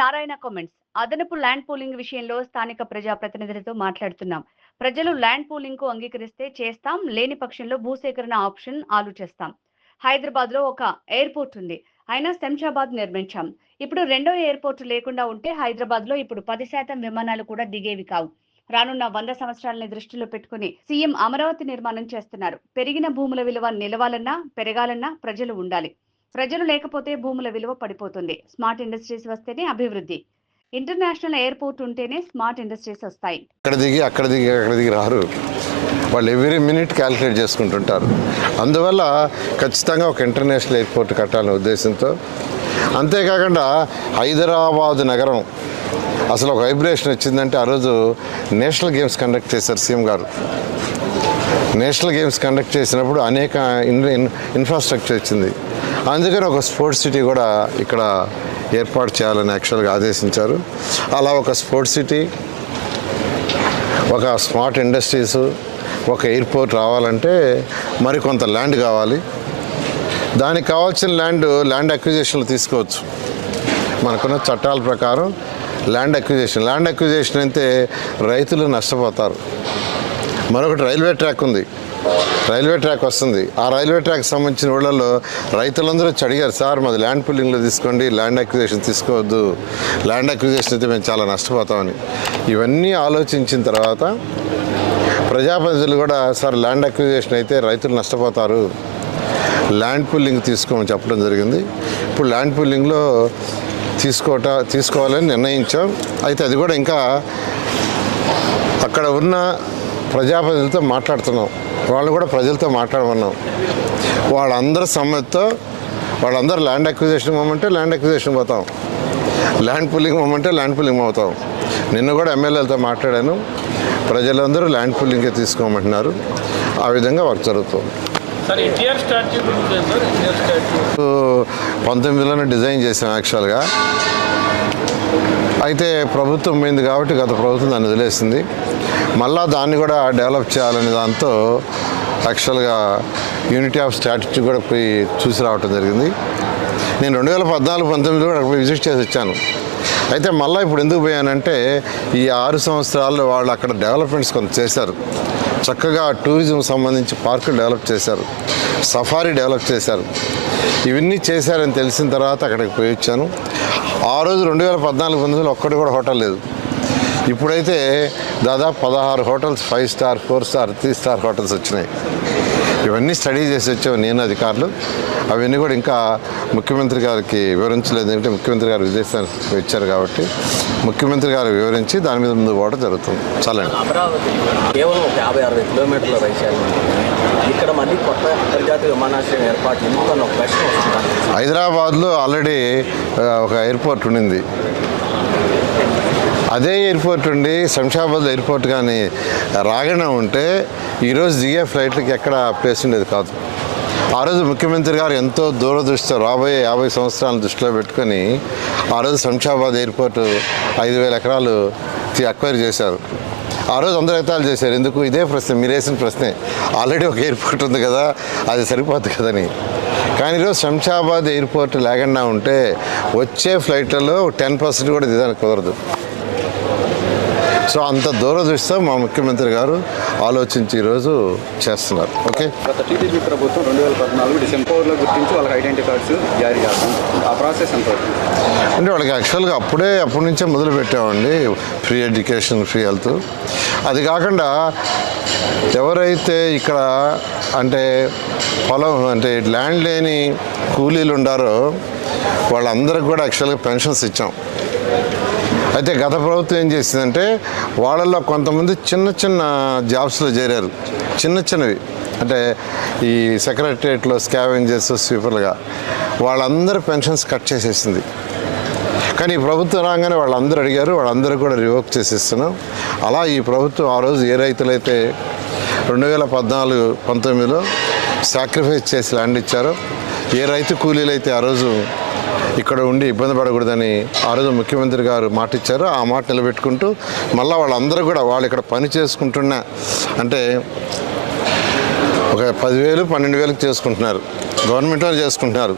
Narayana comments. అదనపు land pooling విషయంలో స్థానిక ప్రజాప్రతినిధులతో మాట్లాడుతున్నాం. ప్రజలు ల్యాండ్ పూలింగ్ కు అంగీకరిస్తే చేస్తాం, లేని పక్షంలో భూసేకరణ ఆప్షన్ ఆలోచిస్తాం. హైదరాబాద్ లో ఒక ఎయిర్పోర్ట్ ఉంది, అయినా శంషాబాద్ నిర్మించాం. ఇప్పుడు రెండో ఎయిర్పోర్ట్ లేకుండా ఉంటే హైదరాబాద్ లో ఇప్పుడు 10% విమానాలు కూడా దిగేవి కావు. రానున్న 100 సంవత్సరాలని దృష్టిలో పెట్టుకుని సీఎం అమరావతి నిర్మాణం చేస్తున్నారు. పెరిగిన భూముల విలువ నిలవాలన్నా పెరగాలన్నా ప్రజలు ఉండాలి. ప్రజలు లేకపోతే భూముల విలువ పడిపోతుంది. స్మార్ట్ ఇండస్ట్రీస్ వస్తేనే అభివృద్ధి. ఇంటర్నేషనల్ ఎయిర్పోర్ట్ ఉంటేనే స్మార్ట్ ఇండస్ట్రీస్ వస్తాయి. అక్కడ దిగి రారు. వాళ్ళు ఎవ్రీ మినిట్ క్యాలిక్యులేట్ చేసుకుంటుంటారు. అందువల్ల ఖచ్చితంగా ఒక ఇంటర్నేషనల్ ఎయిర్పోర్ట్ కట్టాలనే ఉద్దేశంతో, అంతేకాకుండా హైదరాబాద్ నగరం అసలు ఒక వైబ్రేషన్ వచ్చిందంటే ఆ రోజు నేషనల్ గేమ్స్ కండక్ట్ చేశారు సీఎం గారు. నేషనల్ గేమ్స్ కండక్ట్ చేసినప్పుడు అనేక ఇన్ఫ్రాస్ట్రక్చర్ వచ్చింది. అందుకని ఒక స్పోర్ట్స్ సిటీ కూడా ఇక్కడ ఏర్పాటు చేయాలని యాక్చువల్గా ఆదేశించారు. అలా ఒక స్పోర్ట్స్ సిటీ, ఒక స్మార్ట్ ఇండస్ట్రీస్, ఒక ఎయిర్పోర్ట్ రావాలంటే మరికొంత ల్యాండ్ కావాలి. దానికి కావాల్సిన ల్యాండ్ అక్విజిషన్లు తీసుకోవచ్చు. మనకున్న చట్టాల ప్రకారం ల్యాండ్ అక్విజిషన్ అయితే రైతులు నష్టపోతారు. మరొకటి రైల్వే ట్రాక్ ఉంది, రైల్వే ట్రాక్ వస్తుంది. ఆ రైల్వే ట్రాక్ సంబంధించిన ఊళ్ళల్లో రైతులందరూ వచ్చి అడిగారు, సార్ మాది ల్యాండ్ పూలింగ్లో తీసుకోండి, ల్యాండ్ అక్విజిషన్ తీసుకోవద్దు, ల్యాండ్ అక్విజిషన్ అయితే మేము చాలా నష్టపోతామని. ఇవన్నీ ఆలోచించిన తర్వాత ప్రజాప్రతినిధులు కూడా, సార్ ల్యాండ్ అక్విజిషన్ అయితే రైతులు నష్టపోతారు, ల్యాండ్ పూలింగ్ తీసుకోమని చెప్పడం జరిగింది. ఇప్పుడు ల్యాండ్ పూలింగ్లో తీసుకోవాలని నిర్ణయించాం. అయితే అది కూడా ఇంకా అక్కడ ఉన్న ప్రజాప్రతినిధులతో మాట్లాడుతున్నాం. వాళ్ళు కూడా ప్రజలతో మాట్లాడమన్నాం. వాళ్ళందరి సమ్మతితో వాళ్ళందరూ ల్యాండ్ అక్విజిషన్ ఇవ్వమంటే ల్యాండ్ అక్విజిషన్ పోతాం, ల్యాండ్ పూలింగ్ ఇవ్వమంటే ల్యాండ్ పూలింగ్ అవుతాం. నిన్న కూడా ఎమ్మెల్యేలతో మాట్లాడాను. ప్రజలందరూ ల్యాండ్ పూలింగే తీసుకోమంటున్నారు. ఆ విధంగా వర్క్ జరుగుతుంది. 19లోనే డిజైన్ చేసాం యాక్చువల్గా. అయితే ప్రభుత్వం పోయింది కాబట్టి గత ప్రభుత్వం దాన్ని వదిలేసింది. మళ్ళా దాన్ని కూడా డెవలప్ చేయాలనే దాంతో యాక్చువల్గా యూనిటీ ఆఫ్ స్ట్రాటజీ కూడా పోయి చూసి రావటం జరిగింది. నేను 2014-19 కూడా అక్కడ విజిట్ చేసి వచ్చాను. అయితే మళ్ళీ ఇప్పుడు ఎందుకు పోయానంటే, ఈ 6 సంవత్సరాల్లో వాళ్ళు అక్కడ డెవలప్మెంట్స్ కొంత చేశారు. చక్కగా టూరిజం సంబంధించి పార్కులు డెవలప్ చేశారు, సఫారీ డెవలప్ చేశారు. ఇవన్నీ చేశారని తెలిసిన తర్వాత అక్కడికి పోయి వచ్చాను. ఆ రోజు 2014-19 ఒక్కటి కూడా హోటల్ లేదు. ఇప్పుడైతే దాదాపు 16 hotels, 5 star, 4 star, 3 star hotels వచ్చినాయి. ఇవన్నీ స్టడీ చేసి వచ్చాము నేను, అధికారులు. అవన్నీ కూడా ఇంకా ముఖ్యమంత్రి గారికి వివరించలేదు. ఎందుకంటే ముఖ్యమంత్రి గారు విదేశానికి ఇచ్చారు కాబట్టి ముఖ్యమంత్రి గారు వివరించి దాని మీద ముందు పోవడం జరుగుతుంది. చాలా అమరావతి కేవలం 50-60 కిలోమీటర్ల వైశాల్యం, ఇక్కడ మళ్ళీ కొత్త అంతర్జాతీయ విమానాశ్రయం ఏర్పాటు ఎందుకని ఒక ప్రశ్న వస్తుంది. హైదరాబాద్లో ఆల్రెడీ ఒక ఎయిర్పోర్ట్ ఉండింది. అదే ఎయిర్పోర్ట్ ఉండి శంషాబాద్ ఎయిర్పోర్ట్ కానీ రాగానే ఉంటే ఈరోజు దిగే ఫ్లైట్లకి ఎక్కడ ప్లేస్ ఉండేది కాదు. ఆ రోజు ముఖ్యమంత్రి గారు ఎంతో దూరదృష్టితో రాబోయే 50 సంవత్సరాలను దృష్టిలో పెట్టుకొని ఆ రోజు శంషాబాద్ ఎయిర్పోర్టు 5,000 ఎకరాలు అక్వైర్ చేశారు. ఆ రోజు అందరూ ఎగతాళి చేశారు. ఎందుకు? ఇదే ప్రశ్న, మీరు వేసిన ప్రశ్నే. ఆల్రెడీ ఒక ఎయిర్పోర్ట్ ఉంది కదా, అది సరిపోతుంది కదని. కానీ ఈరోజు శంషాబాద్ ఎయిర్పోర్ట్ లేకుండా ఉంటే వచ్చే ఫ్లైట్లలో 10% కూడా దిగడానికి కుదరదు. సో అంత దూరదృష్టితో మా ముఖ్యమంత్రి గారు ఆలోచించి ఈరోజు చేస్తున్నారు. ఓకే, గత టీడీపీ ప్రభుత్వం 2014 డిసెంబర్లో గుర్తించి వాళ్ళకి ఐడెంటిటీ కార్డ్స్ జారీ చేస్తాం. ఆ ప్రాసెస్ ఎంత అంటే వాళ్ళకి యాక్చువల్గా అప్పటి నుంచే మొదలు పెట్టామండి, ఫ్రీ ఎడ్యుకేషన్, ఫ్రీ హెల్త్. అది కాకుండా ఎవరైతే ఇక్కడ అంటే పొలం అంటే ల్యాండ్ లేని కూలీలు ఉండారో వాళ్ళందరికి కూడా యాక్చువల్గా పెన్షన్స్ ఇచ్చాం. అయితే గత ప్రభుత్వం ఏం చేసిందంటే వాళ్ళల్లో కొంతమంది చిన్న జాబ్స్లో చేరారు, చిన్నవి. అంటే ఈ సెక్రటరియట్లో స్కావెంజర్స్, స్వీపర్లుగా వాళ్ళందరూ పెన్షన్స్ కట్ చేసేసింది. కానీ ఈ ప్రభుత్వం రాగానే వాళ్ళందరూ అడిగారు, వాళ్ళందరూ కూడా రివోక్ చేసేస్తున్నాం. అలా ఈ ప్రభుత్వం ఆ రోజు ఏ రైతులైతే 2014-19లో సాక్రిఫైస్ చేసి ల్యాండ్ ఇచ్చారో, ఏ రైతు కూలీలు అయితే ఆ రోజు ఇక్కడ ఉండి ఇబ్బంది పడకూడదని ఆ రోజు ముఖ్యమంత్రి గారు మాట ఇచ్చారు. ఆ మాట నిలబెట్టుకుంటూ మళ్ళీ వాళ్ళందరూ కూడా వాళ్ళు ఇక్కడ పని చేసుకుంటున్న అంటే ఒక 10,000-12,000 చేసుకుంటున్నారు, గవర్నమెంట్ వాళ్ళు చేసుకుంటున్నారు.